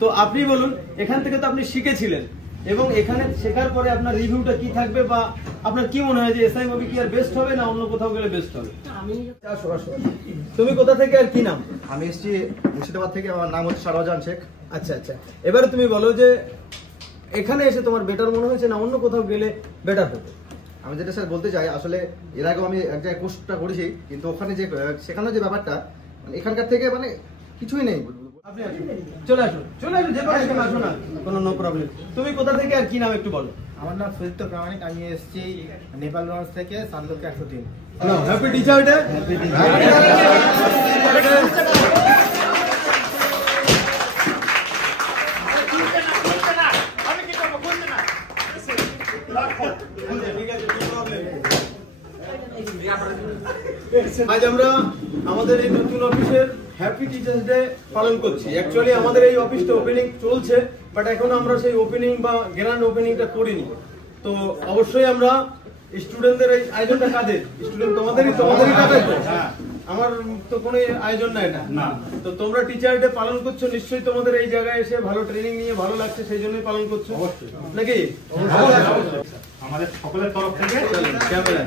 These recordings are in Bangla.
তো আপনি বলুন, এখান থেকে তো আপনি শিখেছিলেন এবং এখানে শেখার পরে আপনার রিভিউটা কি থাকবে বা আপনার কি মনে হয় যে এসআই মুভি কি আর বেস্ট হবে না অন্য কোথাও গেলে বেস্ট হবে? তুমি কোথা থেকে আর কি নাম? আমি এসেছি মুর্শিদাবাদ থেকে, আমার নাম হচ্ছে শাহজাহান শেখ। আচ্ছা আচ্ছা, এবারে তুমি বলো যে এখানে এসে তোমার বেটার মনে হয়েছে না অন্য কোথাও গেলে বেটার হতো? আমি যেটা স্যার বলতে চাই, আসলে এর আগেও আমি এক জায়গায় কোর্সটা করেছি, কিন্তু ওখানে যে শেখানোর যে ব্যাপারটা এখানকার থেকে মানে কিছুই নেই। আপনি আসুন, চলে আসুন, চলে আসুন, যে কোনো এখানে আসুন না, কোনো নো প্রবলেম। তুমি কোথা থেকে আর কি নাম একটু বলো? আমার নাম সুদিপ্ত প্রামাণিক, আমি এসেছি নেপালগঞ্জ থেকে, সান্দুকে 103। Happy teacher day. আজ আমরা আমাদের এই নতুন অফিসের হ্যাপি টিচার্স ডে পালন করছি। অ্যাকচুয়ালি আমাদের এই অফিসটা ওপেনিং চলছে, বাট এখন আমরা সেই ওপেনিং বা গ্র্যান্ড ওপেনিংটা করিনি। তো অবশ্যই আমরা স্টুডেন্টদের এই আয়োজনটা কাদের? স্টুডেন্ট তোমাদেরই টাকাই তো। আমার তো কোনো আয়োজন না এটা না। তো তোমরা টিচার ডে পালন করছো, নিশ্চয়ই তোমাদের এই জায়গায় এসে ভালো ট্রেনিং নিয়ে ভালো লাগছে, সেই জন্যই পালন করছো নাকি? আমাদের সকলের তরফ থেকে ক্যামেরা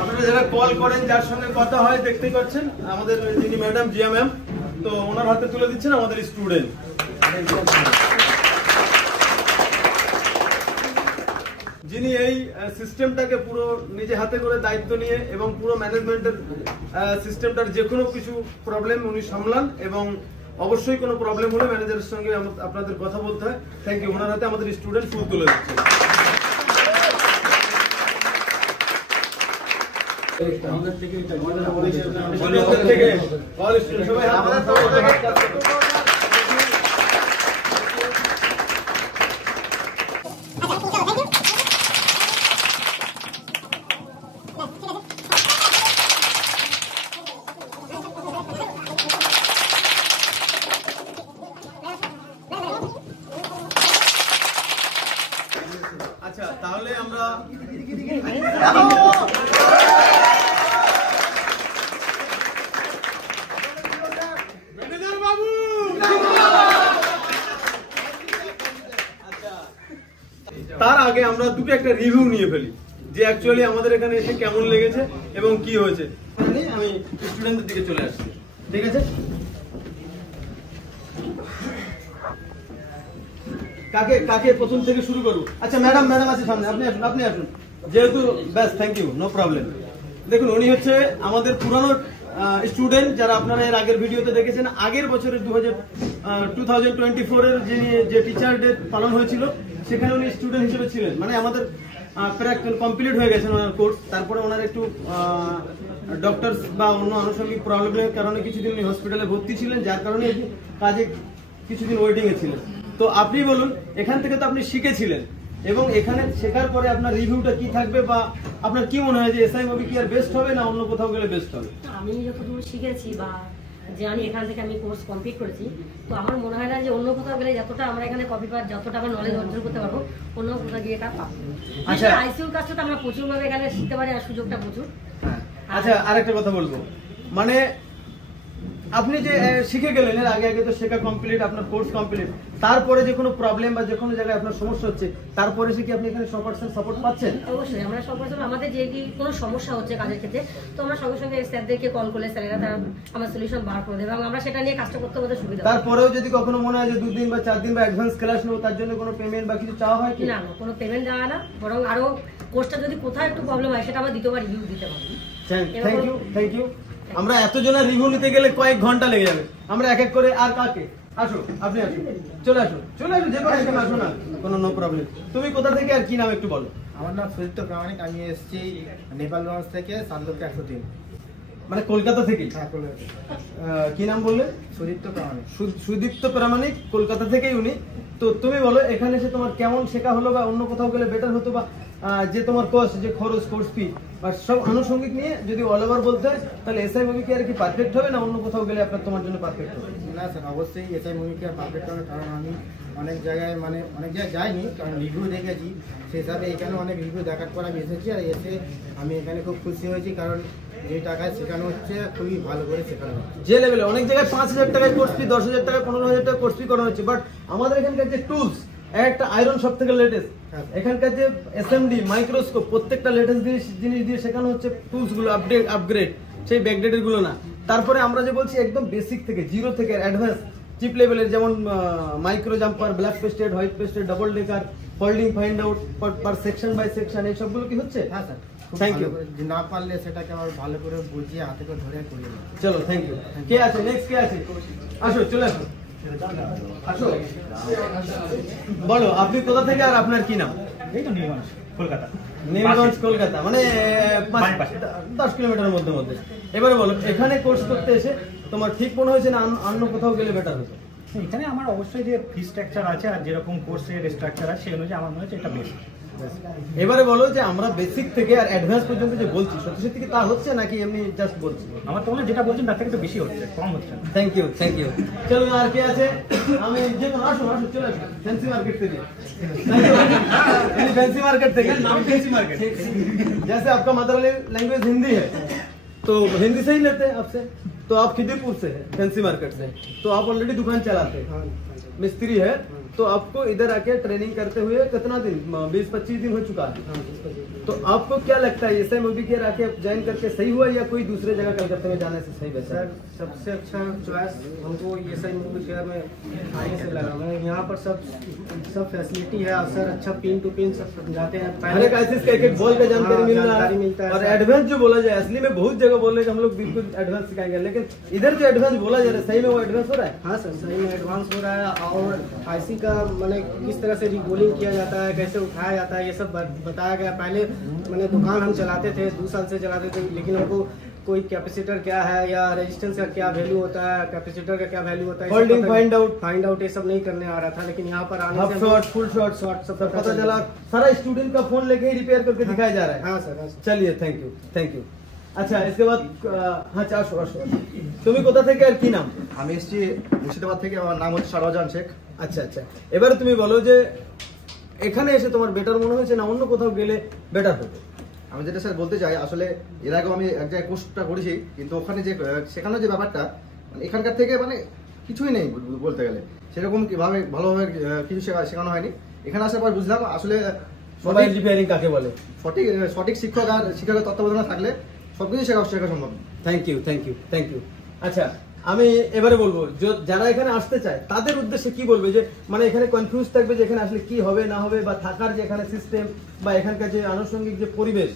আপনারা যারা কল করেন, যার সঙ্গে কথা হয় দেখতেই পাচ্ছেন, আমাদের যিনি ম্যাডাম জিয়া ম্যাম, তো ওনার হাতে তুলে দিচ্ছেন আমাদের স্টুডেন্ট। যিনি এই সিস্টেমটাকে পুরো নিজে হাতে করে দায়িত্ব নিয়ে এবং পুরো ম্যানেজমেন্টের সিস্টেমটার যে কোনো কিছু প্রবলেম উনি সামলান এবং অবশ্যই কোনো প্রবলেম হলে ম্যানেজারের সঙ্গে আপনাদের কথা বলতে হয়। Thank you. ওনার হাতে আমাদের স্টুডেন্ট ফুল তুলে দিচ্ছে। আমাদের থেকে আচ্ছা, তাহলে আমরা তার আগে আমরা দুটো একটা রিভিউ নিয়ে ফেলি যে অ্যাকচুয়ালি আমাদের এখানে এসে কেমন লেগেছে এবং কি হয়েছে। আমি স্টুডেন্টদের দিকে চলে আসছি, ঠিক আছে? কাকে প্রথম থেকে শুরু করব? আচ্ছা, ম্যাডাম আছে সামনে, আপনি আসুন যেহেতু। ব্যাস, থ্যাংক ইউ, নো প্রবলেম। দেখুন, উনি হচ্ছে আমাদের পুরানো স্টুডেন্ট, যারা আপনারা এর আগের ভিডিওতে দেখেছেন। আগের বছরের 2024 এর যে টিচার ডে পালন হয়েছিল, সেখানে উনি স্টুডেন্ট হিসেবে ছিলেন। মানে আমাদের প্রায় কমপ্লিট হয়ে গেছেন ওনার কোর্স। তারপরে ওনার একটু ডক্টর বা অন্য আনুষঙ্গিক প্রবলেমের কারণে কিছুদিন উনি হসপিটালে ভর্তি ছিলেন, যার কারণে কাজে কিছুদিন ওয়েটিং এ ছিলেন। তো আপনি বলুন, এখান থেকে তো আপনি শিখেছিলেন এবং এখানে শেখার পরে আপনার রিভিউটা কি থাকবে বা আপনার কি মনে হয় যে এসআই মুভি কি আর বেস্ট হবে না অন্য কোথাও গেলে বেস্ট হবে? আমি যতদূর শিখেছি বা জানি, এখান থেকে আমি কোর্স কমপ্লিট করেছি, তো আমার মনে হয় না যে অন্য কোথাও গেলে যতটা আমরা এখানে কপি পার, যতটা আমরা নলেজ অর্জন করতে পারবো, অন্য কোথাও গিয়ে এটা পাবো। আচ্ছা, আইসিইউর কাজটা তো আমরা প্রচুরভাবে এখানে শিখতে পারি, আর সুযোগটা প্রচুর। আচ্ছা, আরেকটা কথা বলবো, মানে আপনি যে শিখে গেলেন, এর আগে তো শেখা কমপ্লিট, আপনার কোর্স কমপ্লিট, তারপরে যে কোনো প্রবলেম বা যে কোনো জায়গায় আপনার সমস্যা হচ্ছে, তারপরে সে কি আপনি এখানে 100% সাপোর্ট পাচ্ছেন? অবশ্যই আমরা 100% আমাদের যে কোনো সমস্যা হচ্ছে কাজের ক্ষেত্রে, তো আমরা সঙ্গে সঙ্গে স্যারদেরকে কল করলে স্যারেরা তারা আমার সলিউশন বার করে দেবে এবং আমরা সেটা নিয়ে কাজটা করতে আমাদের সুবিধা। তারপরেও যদি কখনো মনে হয় যে 2 দিন বা 4 দিন বা অ্যাডভান্স ক্লাস নেব, তার জন্য কোনো পেমেন্ট বা কিছু চাওয়া হয় কি? না, কোনো পেমেন্ট দেওয়া না, বরং আরো কোর্সটা যদি কোথাও একটু প্রবলেম হয় সেটা আমরা দ্বিতীয়বার রিভিউ দিতে পারি। Thank you. আমরা এতজনের রিভিউ নিতে গেলে কয়েক ঘন্টা লেগে যাবে। আমরা এক এক করে, আর কাকে আসো, আপনি আসুন, চলে আসুন, যে কোনো এখানে আসো না, কোনো নো প্রবলেম। তুমি কোথা থেকে আর কি নাম একটু বলো? আমার নাম সুদিপ্ত প্রামাণিক, আমি এসেছি নেপালগঞ্জ থেকে, সান্দুকে 103। মানে কলকাতা থেকে? হ্যাঁ, কলকাতা। কি নাম বললেন? সুদীপ্ত প্রামাণিক। সুদীপ্ত প্রামাণিক, কলকাতা থেকেই উনি। তো তুমি বলো, এখানে এসে তোমার কেমন শেখা হলো বা অন্য কোথাও গেলে বেটার হতো, বা যে তোমার কস্ট, যে খরচ, কোর্স ফি বা সব আনুষঙ্গিক নিয়ে যদি অল ওভার বলতে হয়, তাহলে এসআই মুভি কি আর কি পারফেক্ট হবে না অন্য কোথাও গেলে আপনার তোমার জন্য পারফেক্ট হবে? না স্যার, অবশ্যই এসআই মুভি কি আর পারফেক্ট হবে, কারণ আমি অনেক জায়গায় যাইনি, কারণ রিভিউ দেখেছি সেই হিসাবে এখানে অনেক রিভিউ দেখার পর আমি এসেছি। আর এসে আমি এখানে খুব খুশি হয়েছি, কারণ যে টাকায় শেখানো হচ্ছে খুবই ভালো করে শেখানো হচ্ছে। যে লেভেলে অনেক জায়গায় 5,000 টাকায় কোর্স ফি, 10,000 টাকা, 15,000 টাকা কোর্স ফি করানো হচ্ছে, বাট আমাদের এখানকার যে টুলস, একটা আয়রন সব থেকে লেটেস্ট, এখানকার যে এসএমডি মাইক্রোস্কোপ, প্রত্যেকটা লেটেস্ট জিনিস দিয়ে শেখানো হচ্ছে। টুলস গুলো আপগ্রেড, সেই ব্যাকডেটেড গুলো না। তারপরে আমরা যে বলছি একদম বেসিক থেকে, জিরো থেকে অ্যাডভান্স চিপ লেভেলের, যেমন micro jumper, black pasted, white pasted, double decker, folding find out per section by section, এই সবগুলো কি হচ্ছে? হ্যাঁ স্যার, থ্যাংক ইউ। না পারলে সেটাকে আবার ভালো করে বুঝিয়ে হাতে করে ধরে করিয়ে দেবো। চলো, থ্যাংক ইউ। কে আছে নেক্সট? কে আছে? আসো, চলে আসো, আসো, বলো আপনি কোথা থেকে আর আপনার কি নাম? এই তো নীলগঞ্জ, কলকাতা। নীলগঞ্জ, কলকাতা, মানে 10 কিলোমিটারের মধ্যে। এবারে বলো, এখানে কোর্স করতে এসে তোমার ঠিক মনে হয়েছে না অন্য কোথাও গেলে বেটার হতো? এখানে আমার অবশ্যই যে ফি স্ট্রাকচার আছে আর যেরকম কোর্সের স্ট্রাকচার আছে সেই অনুযায়ী আমার মনে হচ্ছে এটা বেস্ট। এবারে বলো যে আমরা বেসিক থেকে আর অ্যাডভান্স পর্যন্ত যে বলছি, সত্যি সত্যি কি তা হচ্ছে নাকি এমনি জাস্ট বলছি? আমার তো মনে হয় যেটা বলছেন তার থেকে তো বেশি হচ্ছে, কম হচ্ছে না। Thank you, thank you. चलो আর কে আছে? আমি যে আসো চলে আসো, ফ্যান্সি মার্কেট থেকে। फैंसी मार्केट থেকে, नाम फैंसी मार्केट। जैसे आपका मदर लैंग्वेज हिंदी है तो हिंदी से ही लेते हैं आपसे। तो आप खिदीरपुर से है, फैंसी मार्केट से, तो आप ऑलरेडी दुकान चलाते हैं, मिस्त्री है, तो आपको इधर आके ट्रेनिंग करते हुए कितना दिन, 20-25 दिन हो चुका है। तो आपको क्या लगता है एसआई मूवी केयर आके ज्वाइन करके सही हुआ या कोई दूसरे जगह कलकत्ते में जाने से सही? वैसा सर सबसे अच्छा चॉइस हमको ये सही मूवी केयर में आने से लगा। मैं यहाँ पर सब फैसिलिटी है, सर अच्छा पिन टू पिन सब समझाते हैं। हर एक आइसिस का एक बॉल का जानकारी मिल रहा जानकारी मिलता है और एडवांस जो बोला जाए, असली में बहुत जगह बोल रहे हैं हम लोग बिल्कुल एडवांस सिखाएंगे, लेकिन इधर जो एडवांस बोला जा रहा है सही में वो एडवांस हो रहा है? हाँ सर, सही में एडवांस हो रहा है। और आईसी का मैंने किस तरह से रिबोलिंग किया जाता है, कैसे उठाया जाता है, ये सब बताया गया। पहले मैंने दुकान हम चलाते थे, 2 साल से चलाते थे, लेकिन हमको कोई कैपेसिटर क्या है या रेजिस्टेंस का क्या वैल्यू होता है, कैपेसिटर का क्या वैल्यू होता है, होल्डिंग फाइंड आउट ये सब नहीं करने आ रहा था। लेकिन यहाँ पर आने हाफ से शॉट, फुल शॉट सब पता चला। सारा स्टूडेंट का फोन लेके ही रिपेयर करके दिखाया जा रहा है। हाँ सर, हाँ सर। चलिए, थैंक यू। আচ্ছা, इसके बाद হ্যাঁ আসো। তুমি কোথা থেকে আর কি নাম? আমি এসেছি মুর্শিদাবাদ থেকে, আমার নাম হচ্ছে শাহজাহান শেখ। আচ্ছা, এবারে তুমি বলো যে এখানে এসে তোমার বেটার মনে হয়েছে না অন্য কোথাও গেলে বেটার হতো? আমি যেটা স্যার বলতে চাই, আসলে এর আগেও আমি এক জায়গায় কোর্সটা করেছি, কিন্তু ওখানে যে শেখানোর যে ব্যাপারটা, মানে এখানকার থেকে মানে কিছুই নেই বলতে গেলে, সেরকম কিভাবে ভালোভাবে কিছু শেখানো হয়নি। এখানে আসার পর বুঝলাম আসলে মোবাইল রিপেয়ারিং কাকে বলে। সঠিক শিক্ষক আর শিক্ষকের তত্ত্বাবধানে থাকলে সবকিছু শেখা সম্ভব। Thank you. আচ্ছা, আমি এবারে বলবো যারা এখানে আসতে চায় তাদের উদ্দেশ্যে কি বলবে, যে মানে এখানে কনফিউজ থাকবে যে এখানে আসলে কি হবে না হবে, বা থাকার যে এখানে সিস্টেম, বা এখানকার যে আনুষঙ্গিক যে পরিবেশ,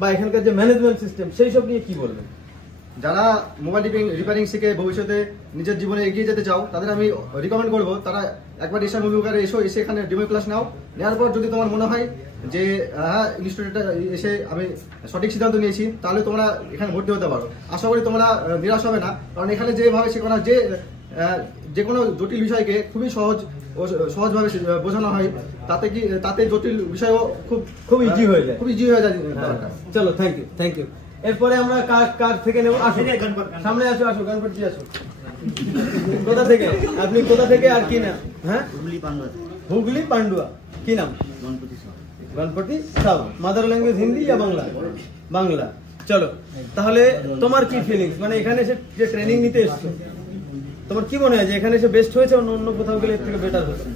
বা এখানকার যে ম্যানেজমেন্ট সিস্টেম, সেই সব নিয়ে কি বলবেন? যারা মোবাইল রিপেয়ারিং শিখে ভবিষ্যতে নিজের জীবনে এগিয়ে যেতে চাও, তাদের আমি রিকমেন্ড করবো তারা একবার এসে মুভি করে এসে এখানে ডেমো ক্লাস নাও। নেওয়ার পর যদি তোমার মনে হয় যে হ্যাঁ ইনস্টিটিউটে এসে আমি সঠিক সিদ্ধান্ত নিয়েছি, তাহলে তোমরা এখানে ভর্তি হতে পারো। আশা করি তোমরা নিরাশ হবে না, কারণ এখানে যেভাবে শেখানো, যে কোনো জটিল বিষয়কে খুবই সহজভাবে বোঝানো হয়, তাতে জটিল বিষয়ও খুব ইজি হয়ে যায়। চলো, থ্যাংক ইউ। এরপরে আমরা কার থেকে নেব? আসো, সামনে আসো, গণপতি আসো। কোথা থেকে আপনি? কোথা থেকে আর কি নাম? হ্যাঁ, হুগলি পান্ডুয়া। কি নাম? গণপতি সাউ। মাদার ল্যাঙ্গুয়েজ হিন্দি या বাংলা? চলো, তাহলে তোমার কি ফিলিংস, মানে এখানে এসে যে ট্রেনিং নিতে এসছো, তোমার কি মনে হয় যে এখানে এসে বেস্ট হয়েছে অন্য কোথাও গেলে এর থেকে বেটার হচ্ছে?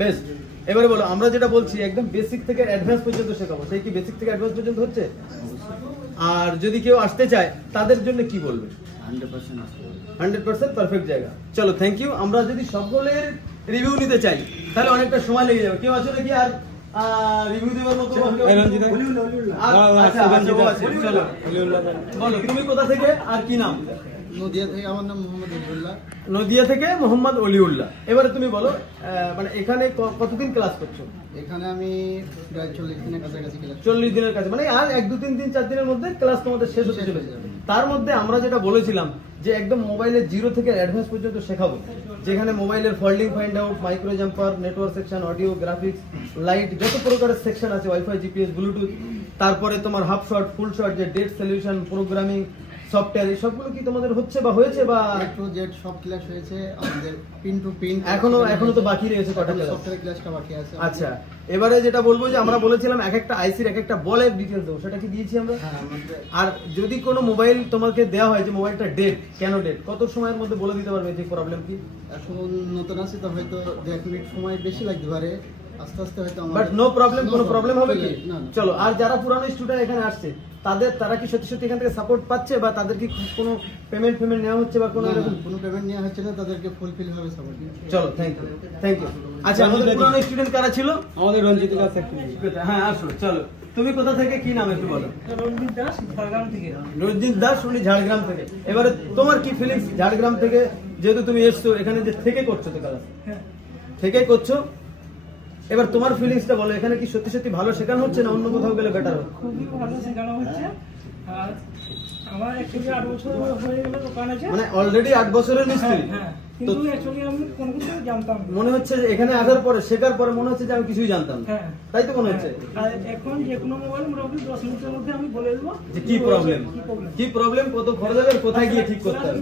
বেস্ট। এবারে বলো, আমরা যেটা বলছি একদম বেসিক থেকে অ্যাডভান্স পর্যন্ত শেখাবো, সেই কি বেসিক থেকে অ্যাডভান্স পর্যন্ত হচ্ছে? আর যদি কেউ আসতে চায় তাদের জন্য কি বলবে? 100% পারফেক্ট জায়গা। চলো, থ্যাংক ইউ। আমরা যদি সকলের রিভিউ নিতে চাই তাহলে অনেকটা সময় লেগে যাবে। কেউ আছে নাকি আর রিভিউ দেওয়ার মতো? চলো, বলো তুমি কোথা থেকে আর কি নাম? নদিয়া থেকে, আমার নাম মোহাম্মদ অলিউল্লাহ। নদিয়া থেকে মোহাম্মদ অলিউল্লাহ। এবারে তুমি বলো, মানে এখানে কতদিন ক্লাস করছো? এখানে আমি প্রায় 40 দিনের কাছাকাছি ক্লাস। 40 দিনের কাছে, মানে আর 1, 2, 3 দিন 4 দিনের মধ্যে ক্লাস তোমাদের শেষ হতে চলেছে। তার মধ্যে আমরা যেটা বলেছিলাম যে একদম মোবাইলের জিরো থেকে অ্যাডভান্স পর্যন্ত শেখাবো, যেখানে মোবাইলের folding find out, micro jumper, network section, audio, graphics, light, যত প্রকারের সেকশন আছে, ওয়াইফাই, জিপিএস, ব্লুটুথ, তারপরে তোমার হাফ শট, ফুল শট, যে ডেট সলিউশন, প্রোগ্রামিং, সফটওয়্যার এই সবগুলো কি তোমাদের হচ্ছে বা হয়েছে বা A to Z সব ক্লাস হয়েছে আমাদের পিন টু পিন এখনো তো বাকি রয়েছে কটা ক্লাস? সফটওয়্যার ক্লাসটা বাকি আছে। আচ্ছা, এবারে যেটা বলবো যে আমরা বলেছিলাম এক একটা আইসির এক একটা বলের ডিটেলস দেবো, সেটা কি দিয়েছি আমরা? হ্যাঁ আমাদের আর যদি কোনো মোবাইল তোমাকে দেওয়া হয় যে মোবাইলটা ডেড, কেন ডেড, কত সময়ের মধ্যে বলে দিতে পারবে যে প্রবলেম কি? এখন নতুন আছে তো হয়তো 1 মিনিট সময় বেশি লাগতে পারে, আস্তে আস্তে হয়তো বাট নো প্রবলেম, কোনো প্রবলেম হবে কি? না, না। চলো, আর যারা পুরানো স্টুডেন্ট এখানে আসছে তারা কি সত্যি সত্যি এখান থেকে সাপোর্ট পাচ্ছে বা তাদের কি কোনো পেমেন্ট নেওয়া হচ্ছে বা কোনো না, না, এরকম? কোনো পেমেন্ট নেওয়া হচ্ছে না, তাদেরকে ফুলফিল ভাবে সাপোর্ট দিচ্ছি। চলো, থ্যাংক ইউ। আচ্ছা, আমাদের পুরানো স্টুডেন্ট কারা ছিল? আমাদের রঞ্জিত দাস একটু হ্যাঁ, আসো, চলো। তুমি কোথা থেকে, কি নাম একটু বলো? রঞ্জিত দাস ঝাড়গ্রাম থেকে। রঞ্জিত দাস, উনি ঝাড়গ্রাম থেকে। এবারে তোমার কি ফিলিংস ঝাড়গ্রাম থেকে যেহেতু তুমি এসছো এখানে যে থেকে করছো তো ক্লাস থেকে করছো, এবার তোমার ফিলিংসটা বলো, এখানে কি সত্যি সত্যি ভালো শেখানো হচ্ছে না অন্য কোথাও গেলে বেটার হবে? খুবই ভালো শেখানো হচ্ছে। আর আমার অ্যাকচুয়ালি 8 বছর হয়ে গেল দোকান আছে, মানে অলরেডি 8 বছরের মিস্ত্রি। হ্যাঁ, কিন্তু অ্যাকচুয়ালি আমি কোনো কিছু জানতাম না। মনে হচ্ছে যে এখানে আসার পরে শেখার পরে মনে হচ্ছে যে আমি কিছুই জানতাম না, হ্যাঁ। তাই তো মনে হচ্ছে? আর এখন যে কোনো মোবাইল মোটামুটি 10 মিনিটের মধ্যে আমি বলে দেবো যে কি প্রবলেম, কত খরচ হবে, আর কোথায় গিয়ে ঠিক করতে হবে।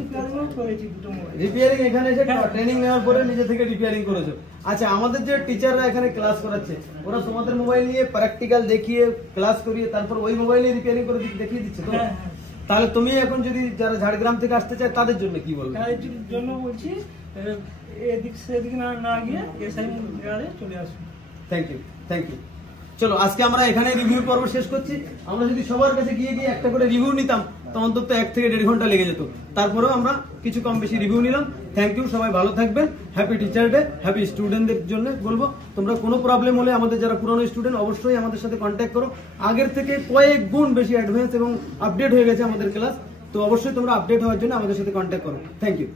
করেছি দুটো মোবাইল। রিপেয়ারিং এখানে এসে ট্রেনিং নেওয়ার পরে নিজে থেকে রিপেয়ারিং করেছো। আচ্ছা, আমাদের যে টিচাররা এখানে ক্লাস করাচ্ছে ওরা তোমাদের মোবাইল নিয়ে প্র্যাকটিক্যাল দেখিয়ে ক্লাস করিয়ে তারপর ওই মোবাইলে রিপেয়ারিং করে দেখিয়ে দিচ্ছে তো? হ্যাঁ, তাহলে তুমি এখন যদি যারা ঝাড়গ্রাম থেকে আসতে চায় তাদের জন্য কি বলবে? তার জন্য বলছি এদিক সেদিক না গিয়ে এসআই গাড়ি চলে আসুন। Thank you. চলো, আজকে আমরা এখানে রিভিউ পর্ব শেষ করছি। আমরা যদি সবার কাছে গিয়ে একটা করে রিভিউ নিতাম তো অন্তত 1 থেকে 1.5 ঘন্টা লেগে যেত। তারপরেও আমরা কিছু কম বেশি রিভিউ নিলাম। থ্যাংক ইউ, সবাই ভালো থাকবেন। Happy teacher day. হ্যাপি স্টুডেন্টদের জন্য বলবো, তোমরা কোনো প্রবলেম হলে আমাদের যারা পুরনো স্টুডেন্ট অবশ্যই আমাদের সাথে কন্ট্যাক্ট করো। আগের থেকে কয়েক গুণ বেশি অ্যাডভান্স এবং আপডেট হয়ে গেছে আমাদের ক্লাস, তো অবশ্যই তোমরা আপডেট হওয়ার জন্য আমাদের সাথে কন্ট্যাক্ট করো। Thank you.